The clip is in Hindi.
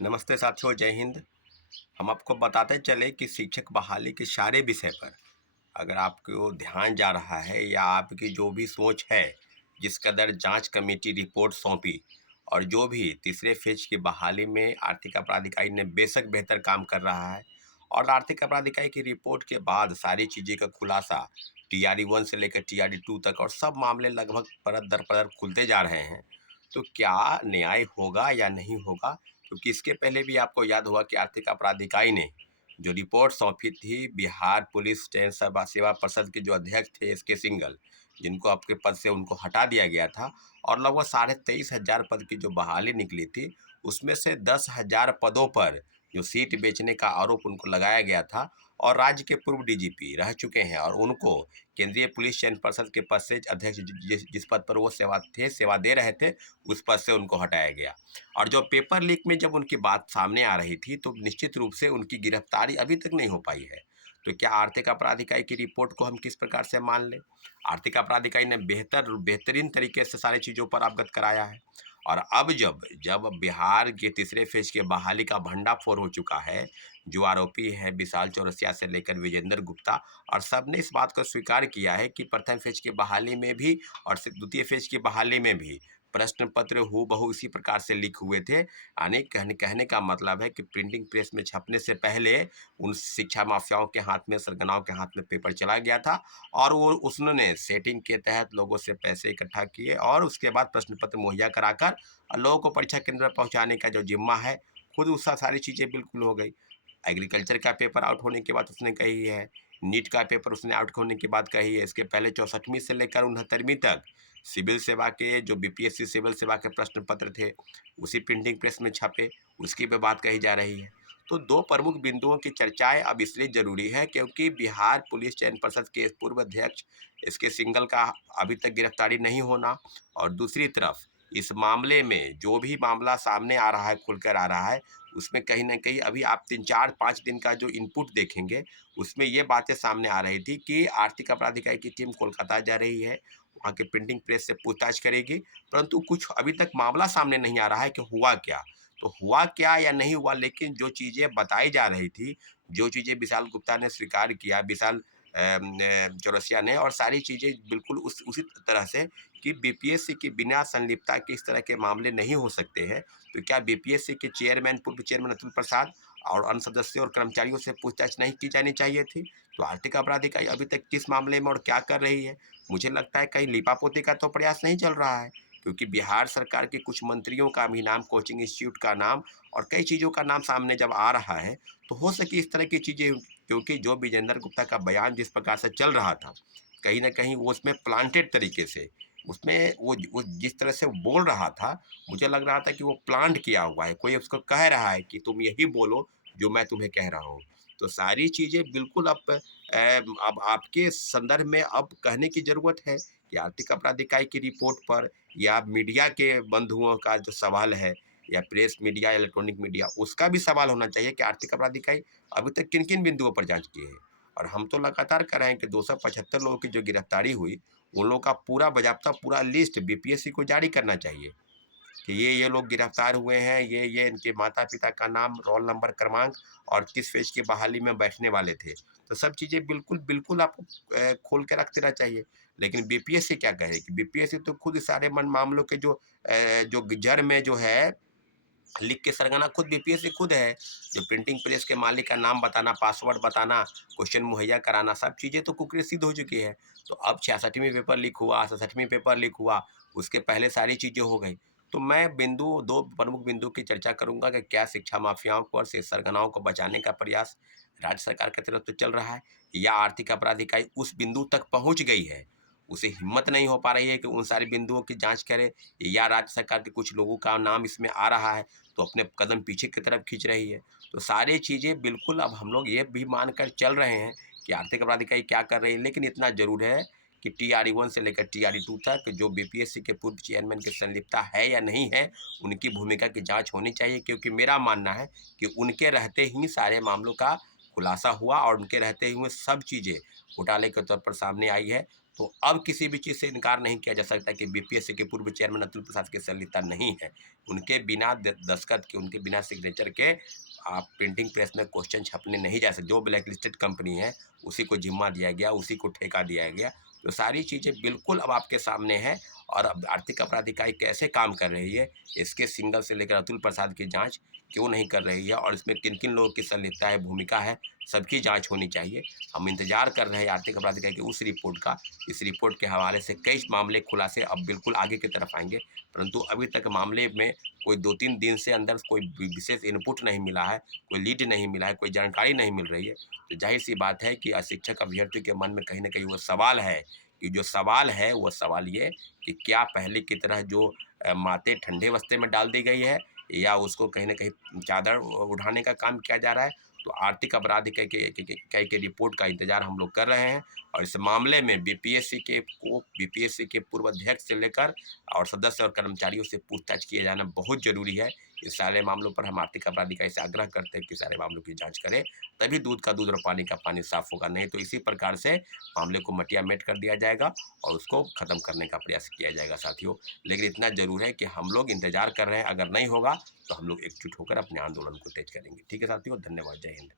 नमस्ते साथियों, जय हिंद। हम आपको बताते चले कि शिक्षक बहाली के सारे विषय पर अगर आपको ध्यान जा रहा है या आपकी जो भी सोच है, जिस कदर जांच कमेटी रिपोर्ट सौंपी और जो भी तीसरे फेज की बहाली में आर्थिक अपराध इकाई ने बेशक बेहतर काम कर रहा है और आर्थिक अपराध इकाई की रिपोर्ट के बाद सारी चीज़ें का खुलासा TRE 1 से लेकर TRE 2 तक और सब मामले लगभग परत दर परत खुलते जा रहे हैं। तो क्या न्याय होगा या नहीं होगा? क्योंकि इसके पहले भी आपको याद होगा कि आर्थिक अपराध इकाई ने जो रिपोर्ट सौंपी थी बिहार पुलिस चयन सेवा सेवा परिषद के जो अध्यक्ष थे SK सिंघल, जिनको आपके पद से उनको हटा दिया गया था और लगभग 23,500 पद की जो बहाली निकली थी, उसमें से 10,000 पदों पर जो सीट बेचने का आरोप उनको लगाया गया था और राज्य के पूर्व DGP रह चुके हैं और उनको केंद्रीय पुलिस चयन परिषद के पद से अध्यक्ष जिस पद पर वो सेवा दे रहे थे, उस पद से उनको हटाया गया। और जो पेपर लीक में जब उनकी बात सामने आ रही थी तो निश्चित रूप से उनकी गिरफ्तारी अभी तक नहीं हो पाई है। तो क्या आर्थिक अपराध इकाई की रिपोर्ट को हम किस प्रकार से मान लें? आर्थिक अपराध इकाई ने बेहतरीन तरीके से सारी चीज़ों पर अवगत कराया है और अब जब जब बिहार के तीसरे फेज के बहाली का भंडाफोड़ हो चुका है, जो आरोपी है विशाल चौरसिया से लेकर विजेंद्र गुप्ता, और सबने इस बात को स्वीकार किया है कि प्रथम फेज की बहाली में भी और द्वितीय फेज की बहाली में भी प्रश्न पत्र हूबहू इसी प्रकार से लीक हुए थे। यानी कहने कहने का मतलब है कि प्रिंटिंग प्रेस में छपने से पहले उन शिक्षा माफियाओं के हाथ में, सरगनाओं के हाथ में पेपर चला गया था और वो उन्होंने सेटिंग के तहत लोगों से पैसे इकट्ठा किए और उसके बाद प्रश्न पत्र मुहैया कराकर लोगों को परीक्षा केंद्र पर पहुंचाने का जो जिम्मा है, खुद उसका सारी चीज़ें बिल्कुल हो गई। एग्रीकल्चर का पेपर आउट होने के बाद उसने कही है, नीट का पेपर उसने आउट होने के बाद कही है, इसके पहले 64वीं से लेकर 69वीं तक सिविल सेवा के जो BPSC सिविल सेवा के प्रश्न पत्र थे, उसी प्रिंटिंग प्रेस में छपे, उसकी भी बात कही जा रही है। तो दो प्रमुख बिंदुओं की चर्चाएं अब इसलिए जरूरी है क्योंकि बिहार पुलिस चयन परिषद के पूर्व अध्यक्ष SK सिंघल का अभी तक गिरफ्तारी नहीं होना और दूसरी तरफ इस मामले में जो भी मामला सामने आ रहा है, खुलकर आ रहा है, उसमें कहीं न कहीं अभी आप 3-4-5 दिन का जो इनपुट देखेंगे, उसमें ये बातें सामने आ रही थी कि आर्थिक अपराध इकाई की टीम कोलकाता जा रही है, वहाँ के प्रिंटिंग प्रेस से पूछताछ करेगी, परंतु कुछ अभी तक मामला सामने नहीं आ रहा है कि हुआ क्या? तो हुआ क्या या नहीं हुआ, लेकिन जो चीज़ें बताई जा रही थी, जो चीज़ें विशाल गुप्ता ने स्वीकार किया, विशाल चौरसिया ने, और सारी चीज़ें बिल्कुल उसी तरह से कि BPSC की बिना संलिप्तता के इस तरह के मामले नहीं हो सकते हैं। तो क्या BPSC के चेयरमैन, पूर्व चेयरमैन अतुल प्रसाद और अन्य सदस्यों और कर्मचारियों से पूछताछ नहीं की जानी चाहिए थी? तो आर्थिक अपराध इकाई अभी तक किस मामले में और क्या कर रही है? मुझे लगता है कहीं लीपापोती का तो प्रयास नहीं चल रहा है, क्योंकि बिहार सरकार के कुछ मंत्रियों का भी नाम, कोचिंग इंस्टीट्यूट का नाम और कई चीज़ों का नाम सामने जब आ रहा है, तो हो सके इस तरह की चीज़ें, क्योंकि जो विजेंद्र गुप्ता का बयान जिस प्रकार से चल रहा था, कहीं न कहीं वो उसमें प्लांटेड तरीके से, उसमें वो जिस तरह से बोल रहा था, मुझे लग रहा था कि वो प्लांट किया हुआ है। कोई उसको कह रहा है कि तुम यही बोलो जो मैं तुम्हें कह रहा हूँ। तो सारी चीज़ें बिल्कुल अब आपके संदर्भ में अब कहने की ज़रूरत है कि आर्थिक अपराध इकाई की रिपोर्ट पर या मीडिया के बंधुओं का जो सवाल है या प्रेस मीडिया, इलेक्ट्रॉनिक मीडिया, उसका भी सवाल होना चाहिए कि आर्थिक अपराध इकाई अभी तक किन-किन बिंदुओं पर जाँच की है। और हम तो लगातार कह रहे हैं कि 275 लोगों की जो गिरफ्तारी हुई, उन लोगों का पूरा बाज़ाब्ता पूरा लिस्ट BPSC को जारी करना चाहिए कि ये लोग गिरफ्तार हुए हैं, ये इनके माता-पिता का नाम, रोल नंबर, क्रमांक और किस फ़ेज़ की बहाली में बैठने वाले थे। तो सब चीज़ें बिल्कुल आपको खोल के रख देना चाहिए। लेकिन BPSC क्या कहेगी? BPSC तो खुद सारे मामलों के जो जड़ में जो है, लिख के सरगना खुद BPSC खुद है। जो प्रिंटिंग प्रेस के मालिक का नाम बताना, पासवर्ड बताना, क्वेश्चन मुहैया कराना, सब चीज़ें तो कुकरीत सिद्ध हो चुकी है। तो अब 66वीं पेपर लीक हुआ, 67वीं पेपर लीक हुआ, उसके पहले सारी चीज़ें हो गई। तो मैं 2 प्रमुख बिंदु की चर्चा करूँगा कि क्या शिक्षा माफियाओं को और से सरगनाओं को बचाने का प्रयास राज्य सरकार की तरफ से चल रहा है, या आर्थिक अपराध इकाई उस बिंदु तक पहुँच गई है, उसे हिम्मत नहीं हो पा रही है कि उन सारे बिंदुओं की जाँच करे, या राज्य सरकार के कुछ लोगों का नाम इसमें आ रहा है तो अपने कदम पीछे की तरफ खींच रही है। तो सारी चीज़ें बिल्कुल अब हम लोग ये भी मानकर चल रहे हैं कि आर्थिक अपराध इकाई क्या कर रही है, लेकिन इतना ज़रूर है कि TRE 1 से लेकर TRE 2 तक जो BPSC के पूर्व चेयरमैन की संलिप्तता है या नहीं है, उनकी भूमिका की जाँच होनी चाहिए, क्योंकि मेरा मानना है कि उनके रहते ही सारे मामलों का खुलासा हुआ और उनके रहते हुए सब चीज़ें घोटाले के तौर पर सामने आई है। तो अब किसी भी चीज़ से इनकार नहीं किया जा सकता कि बीपीएससी के पूर्व चेयरमैन अतुल प्रसाद की संलिप्तता नहीं है। उनके बिना दस्तखत के, उनके बिना सिग्नेचर के आप प्रिंटिंग प्रेस में क्वेश्चन छपने नहीं जा सकते। जो ब्लैक लिस्टेड कंपनी है उसी को जिम्मा दिया गया, उसी को ठेका दिया गया। तो सारी चीज़ें बिल्कुल अब आपके सामने है। और अब आर्थिक अपराध इकाई कैसे काम कर रही है, इसके सिंगल से लेकर अतुल प्रसाद की जांच क्यों नहीं कर रही है और इसमें किन किन लोगों की संलिप्तता है, भूमिका है, सबकी जांच होनी चाहिए। हम इंतजार कर रहे हैं आर्थिक अपराध इकाई की उस रिपोर्ट का। इस रिपोर्ट के हवाले से कई मामले खुलासे अब बिल्कुल आगे की तरफ आएंगे, परंतु अभी तक मामले में कोई 2-3 दिन से अंदर कोई विशेष इनपुट नहीं मिला है, कोई लीड नहीं मिला है, कोई जानकारी नहीं मिल रही है। तो जाहिर सी बात है कि शिक्षक अभ्यर्थी के मन में कहीं ना कहीं वो सवाल है कि जो सवाल है वो सवाल ये कि क्या पहले की तरह जो माते ठंडे बस्ते में डाल दी गई है या उसको कहीं ना कहीं चादर उठाने का काम किया जा रहा है। तो आर्थिक अपराध इकाई के रिपोर्ट का इंतजार हम लोग कर रहे हैं। और इस मामले में बीपीएससी के पूर्व अध्यक्ष से लेकर और सदस्य और कर्मचारियों से पूछताछ किया जाना बहुत जरूरी है। इस सारे मामलों पर हम आर्थिक अपराध इकाई से आग्रह करते हैं कि सारे मामलों की जांच करें, तभी दूध का दूध और पानी का पानी साफ होगा। नहीं तो इसी प्रकार से मामले को मटिया मेट कर दिया जाएगा और उसको ख़त्म करने का प्रयास किया जाएगा साथियों। लेकिन इतना ज़रूर है कि हम लोग इंतजार कर रहे हैं, अगर नहीं होगा तो हम लोग एकजुट होकर अपने आंदोलन को तेज करेंगे। ठीक है साथियों, धन्यवाद, जय हिंद।